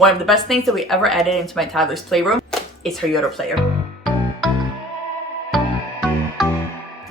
One of the best things that we ever added into my toddler's playroom is her Yoto player.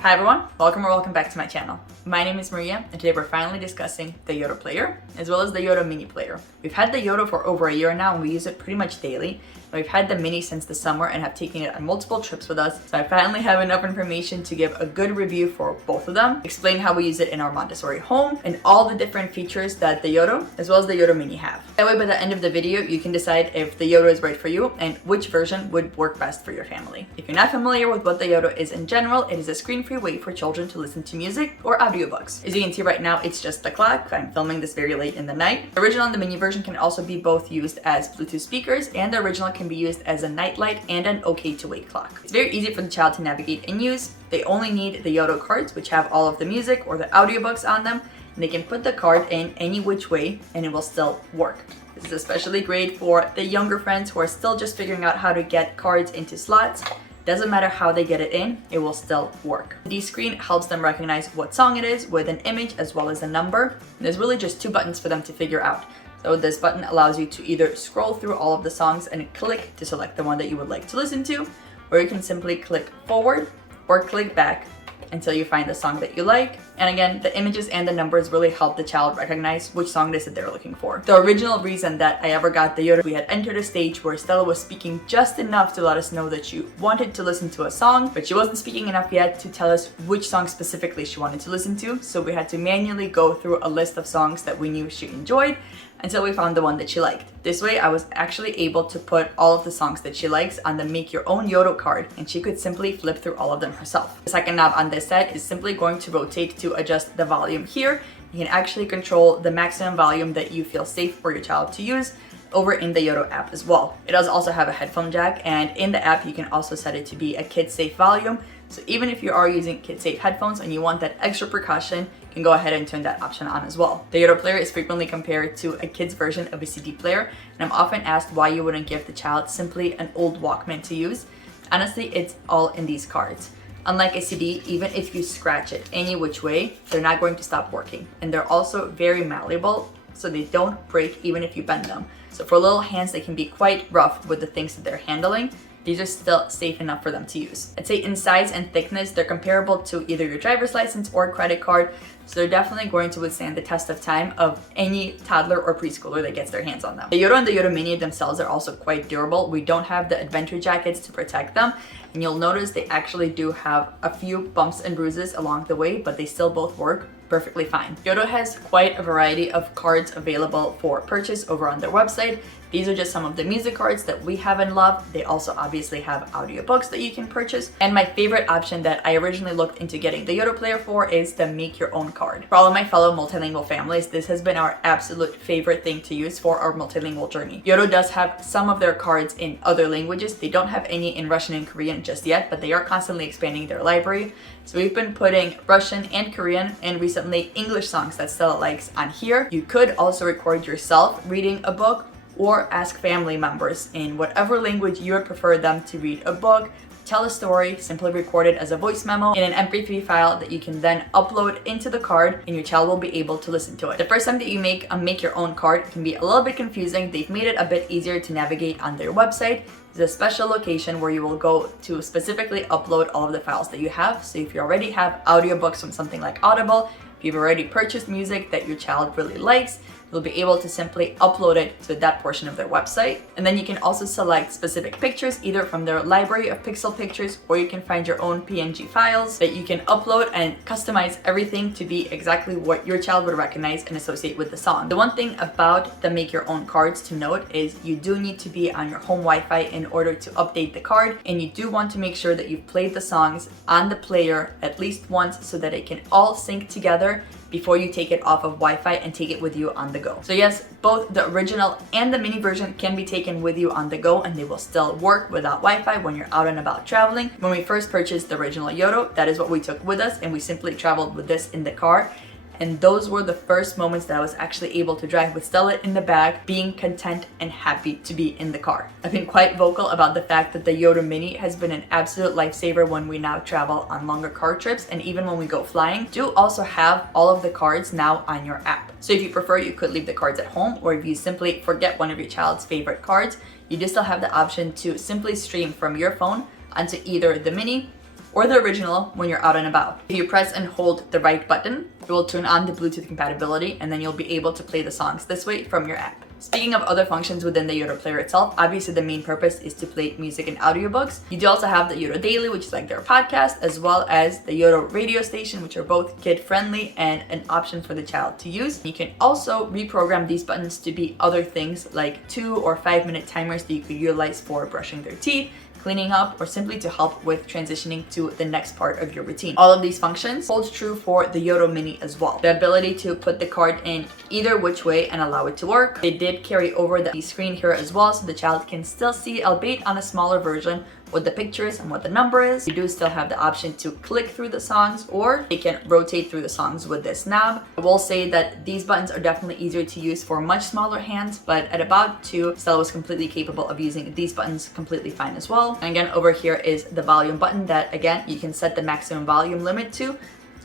Hi everyone, welcome back to my channel. My name is Maria and today we're finally discussing the Yoto player as well as the Yoto mini player. We've had the Yoto for over a year now and we use it pretty much daily. We've had the mini since the summer and have taken it on multiple trips with us, so I finally have enough information to give a good review for both of them, explain how we use it in our Montessori home, and all the different features that the Yoto as well as the Yoto mini have. That way by the end of the video you can decide if the Yoto is right for you and which version would work best for your family. If you're not familiar with what the Yoto is in general, it is a screen-free way for children to listen to music or audiobooks. As you can see right now, it's just the clock. I'm filming this very late in the night. The original and the mini version can also be both used as Bluetooth speakers, and the original can be used as a nightlight and an okay to wake clock. It's very easy for the child to navigate and use. They only need the Yoto cards, which have all of the music or the audiobooks on them, and they can put the card in any which way and it will still work. This is especially great for the younger friends who are still just figuring out how to get cards into slots. Doesn't matter how they get it in, it will still work. The screen helps them recognize what song it is with an image as well as a number. And there's really just two buttons for them to figure out. So this button allows you to either scroll through all of the songs and click to select the one that you would like to listen to, or you can simply click forward or click back until you find the song that you like. And again, the images and the numbers really help the child recognize which song it is that they're looking for. The original reason that I ever got the Yoto, we had entered a stage where Stella was speaking just enough to let us know that she wanted to listen to a song, but she wasn't speaking enough yet to tell us which song specifically she wanted to listen to. So we had to manually go through a list of songs that we knew she enjoyed until we found the one that she liked. This way I was actually able to put all of the songs that she likes on the Make Your Own Yoto card, and she could simply flip through all of them herself. The second knob on this set is simply going to rotate to adjust the volume here. You can actually control the maximum volume that you feel safe for your child to use over in the Yoto app as well. It does also have a headphone jack, and in the app you can also set it to be a kid-safe volume. So even if you are using kid-safe headphones and you want that extra precaution, you can go ahead and turn that option on as well. The Yoto player is frequently compared to a kid's version of a CD player, and I'm often asked why you wouldn't give the child simply an old Walkman to use. Honestly, it's all in these cards. Unlike a CD, even if you scratch it any which way, they're not going to stop working. And they're also very malleable, so they don't break even if you bend them. So for little hands, they can be quite rough with the things that they're handling. These are still safe enough for them to use. I'd say in size and thickness, they're comparable to either your driver's license or credit card, so they're definitely going to withstand the test of time of any toddler or preschooler that gets their hands on them. The Yoto and the Yoto mini themselves are also quite durable. We don't have the adventure jackets to protect them, and you'll notice they actually do have a few bumps and bruises along the way, but they still both work perfectly fine. Yoto has quite a variety of cards available for purchase over on their website. These are just some of the music cards that we have and love. They also obviously have audiobooks that you can purchase. And my favorite option that I originally looked into getting the Yoto player for is the Make Your Own card. For all of my fellow multilingual families, this has been our absolute favorite thing to use for our multilingual journey. Yoto does have some of their cards in other languages. They don't have any in Russian and Korean just yet, but they are constantly expanding their library. So we've been putting Russian and Korean and recently English songs that Stella likes on here. You could also record yourself reading a book or ask family members in whatever language you would prefer them to read a book, tell a story, simply record it as a voice memo in an MP3 file that you can then upload into the card and your child will be able to listen to it. The first time that you make a Make Your Own card can be a little bit confusing. They've made it a bit easier to navigate on their website. There's a special location where you will go to specifically upload all of the files that you have. So if you already have audiobooks from something like Audible, if you've already purchased music that your child really likes, you'll be able to simply upload it to that portion of their website. And then you can also select specific pictures either from their library of pixel pictures, or you can find your own PNG files that you can upload and customize everything to be exactly what your child would recognize and associate with the song. The one thing about the Make Your Own cards to note is you do need to be on your home Wi-Fi in order to update the card, and you do want to make sure that you've played the songs on the player at least once so that it can all sync together before you take it off of Wi-Fi and take it with you on the go. So yes, both the original and the mini version can be taken with you on the go and they will still work without Wi-Fi when you're out and about traveling. When we first purchased the original Yoto, that is what we took with us, and we simply traveled with this in the car. And those were the first moments that I was actually able to drive with Stella in the back, being content and happy to be in the car. I've been quite vocal about the fact that the Yoto Mini has been an absolute lifesaver when we now travel on longer car trips, and even when we go flying. Do also have all of the cards now on your app. So if you prefer, you could leave the cards at home, or if you simply forget one of your child's favorite cards, you do still have the option to simply stream from your phone onto either the mini or the original when you're out and about. If you press and hold the right button, it will turn on the Bluetooth compatibility, and then you'll be able to play the songs this way from your app. Speaking of other functions within the Yoto player itself, obviously the main purpose is to play music and audiobooks. You do also have the Yoto Daily, which is like their podcast, as well as the Yoto radio station, which are both kid-friendly and an option for the child to use. You can also reprogram these buttons to be other things like 2 or 5 minute timers that you could utilize for brushing their teeth, cleaning up, or simply to help with transitioning to the next part of your routine. All of these functions holds true for the Yoto Mini as well. The ability to put the card in either which way and allow it to work. They did carry over the screen here as well, so the child can still see, albeit on a smaller version, what the picture is and what the number is. You do still have the option to click through the songs, or they can rotate through the songs with this knob. I will say that these buttons are definitely easier to use for much smaller hands, but at about 2, Stella was completely capable of using these buttons completely fine as well. And again, over here is the volume button that, again, you can set the maximum volume limit to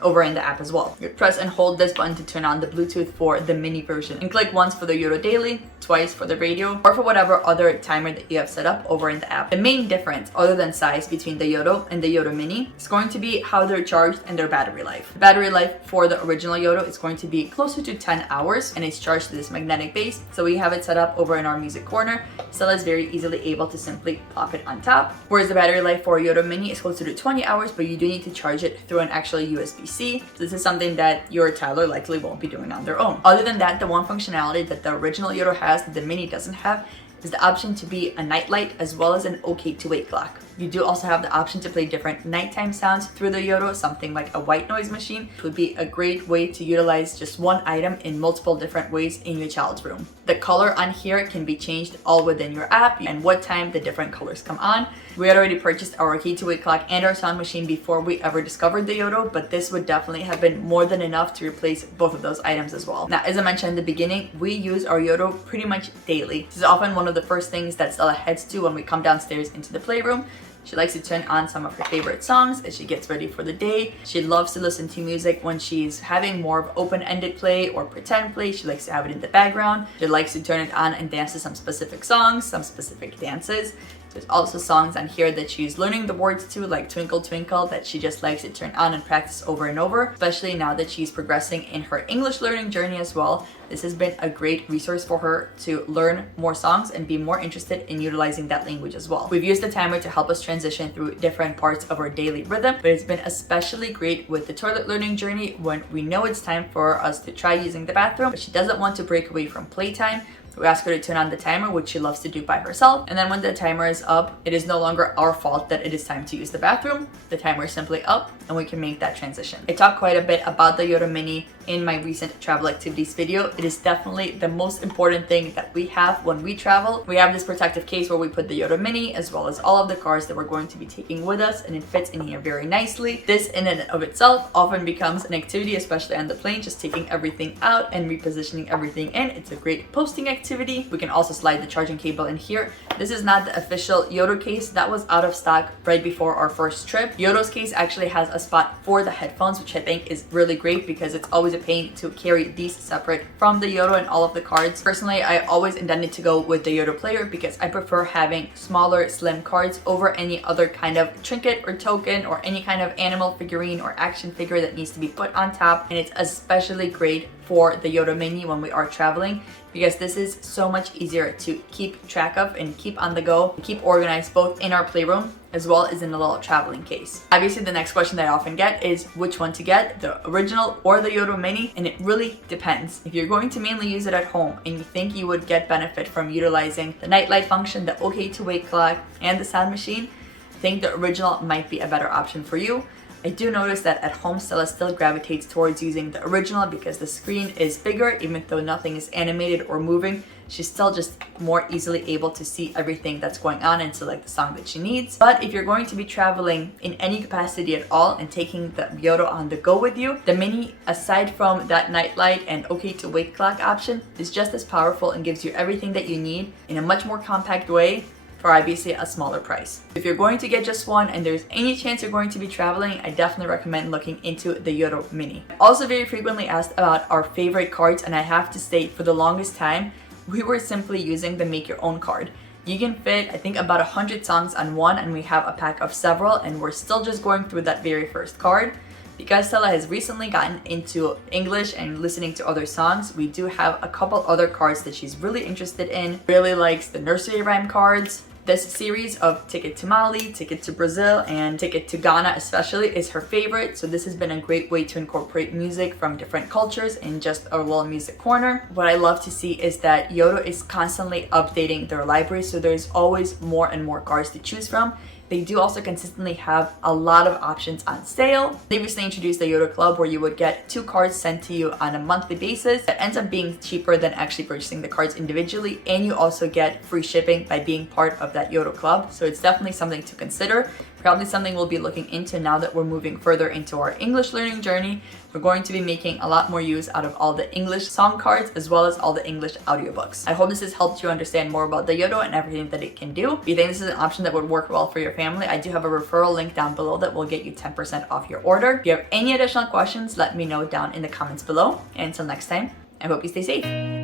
over in the app as well. You press and hold this button to turn on the Bluetooth for the mini version, and click once for the Yoto Daily, twice for the radio, or for whatever other timer that you have set up over in the app. The main difference, other than size, between the Yoto and the Yoto Mini is going to be how they're charged and their battery life. The battery life for the original Yoto is going to be closer to 10 hours, and it's charged to this magnetic base. So we have it set up over in our music corner. Stella is very easily able to simply plop it on top. Whereas the battery life for Yoto Mini is closer to 20 hours, but you do need to charge it through an actual USB-C. This is something that your toddler likely won't be doing on their own. Other than that, the one functionality that the original Yoto has that the Mini doesn't have is the option to be a night light as well as an OK to wake clock. You do also have the option to play different nighttime sounds through the Yoto, something like a white noise machine. It would be a great way to utilize just one item in multiple different ways in your child's room. The color on here can be changed all within your app, and what time the different colors come on. We had already purchased our OK to wake clock and our sound machine before we ever discovered the Yoto, but this would definitely have been more than enough to replace both of those items as well. Now, as I mentioned in the beginning, we use our Yoto pretty much daily. This is often one of the first things that Stella heads to when we come downstairs into the playroom. She likes to turn on some of her favorite songs as she gets ready for the day. She loves to listen to music when she's having more of open-ended play or pretend play. She likes to have it in the background. She likes to turn it on and dance to some specific songs, some specific dances. There's also songs on here that she's learning the words to, like Twinkle Twinkle, that she just likes to turn on and practice over and over, especially now that she's progressing in her English learning journey as well. This has been a great resource for her to learn more songs and be more interested in utilizing that language as well. We've used the timer to help us transition through different parts of our daily rhythm, but it's been especially great with the toilet learning journey when we know it's time for us to try using the bathroom, but she doesn't want to break away from playtime. We ask her to turn on the timer, which she loves to do by herself. And then when the timer is up, it is no longer our fault that it is time to use the bathroom. The timer is simply up and we can make that transition. I talked quite a bit about the Yoto Mini in my recent travel activities video. It is definitely the most important thing that we have when we travel. We have this protective case where we put the Yoto Mini as well as all of the cards that we're going to be taking with us, and it fits in here very nicely. This in and of itself often becomes an activity, especially on the plane, just taking everything out and repositioning everything in. It's a great posting activity. We can also slide the charging cable in here. This is not the official Yoto case. That was out of stock right before our first trip. Yoto's case actually has a spot for the headphones, which I think is really great because it's always a pain to carry these separate from the Yoto and all of the cards. Personally, I always intended to go with the Yoto player because I prefer having smaller, slim cards over any other kind of trinket or token or any kind of animal figurine or action figure that needs to be put on top. And it's especially great for the Yoto Mini when we are traveling, because this is so much easier to keep track of and keep on the go, and keep organized both in our playroom as well as in the little traveling case. Obviously, the next question that I often get is which one to get, the original or the Yoto Mini, and it really depends. If you're going to mainly use it at home and you think you would get benefit from utilizing the nightlight function, the OK to wake clock, and the sound machine, I think the original might be a better option for you. I do notice that at home Stella still gravitates towards using the original because the screen is bigger. Even though nothing is animated or moving, she's still just more easily able to see everything that's going on and select the song that she needs. But if you're going to be traveling in any capacity at all and taking the Yoto on the go with you, the Mini, aside from that nightlight and OK to wake clock option, is just as powerful and gives you everything that you need in a much more compact way for obviously a smaller price. If you're going to get just one and there's any chance you're going to be traveling, I definitely recommend looking into the Yoto Mini. Also very frequently asked about our favorite cards, and I have to state, for the longest time, we were simply using the make your own card. You can fit, I think, about 100 songs on one, and we have a pack of several, and we're still just going through that very first card. Because Stella has recently gotten into English and listening to other songs, we do have a couple other cards that she's really interested in. Really likes the nursery rhyme cards. This series of Ticket to Mali, Ticket to Brazil, and Ticket to Ghana especially is her favorite. So this has been a great way to incorporate music from different cultures in just a little music corner. What I love to see is that Yoto is constantly updating their library, so there's always more and more cards to choose from. They do also consistently have a lot of options on sale. They recently introduced the Yoto Club, where you would get 2 cards sent to you on a monthly basis. That ends up being cheaper than actually purchasing the cards individually, and you also get free shipping by being part of that Yoto Club. So it's definitely something to consider. Probably something we'll be looking into now that we're moving further into our English learning journey. We're going to be making a lot more use out of all the English song cards as well as all the English audiobooks. I hope this has helped you understand more about the Yoto and everything that it can do. If you think this is an option that would work well for your family, I do have a referral link down below that will get you 10% off your order. If you have any additional questions, let me know down in the comments below. And until next time, I hope you stay safe.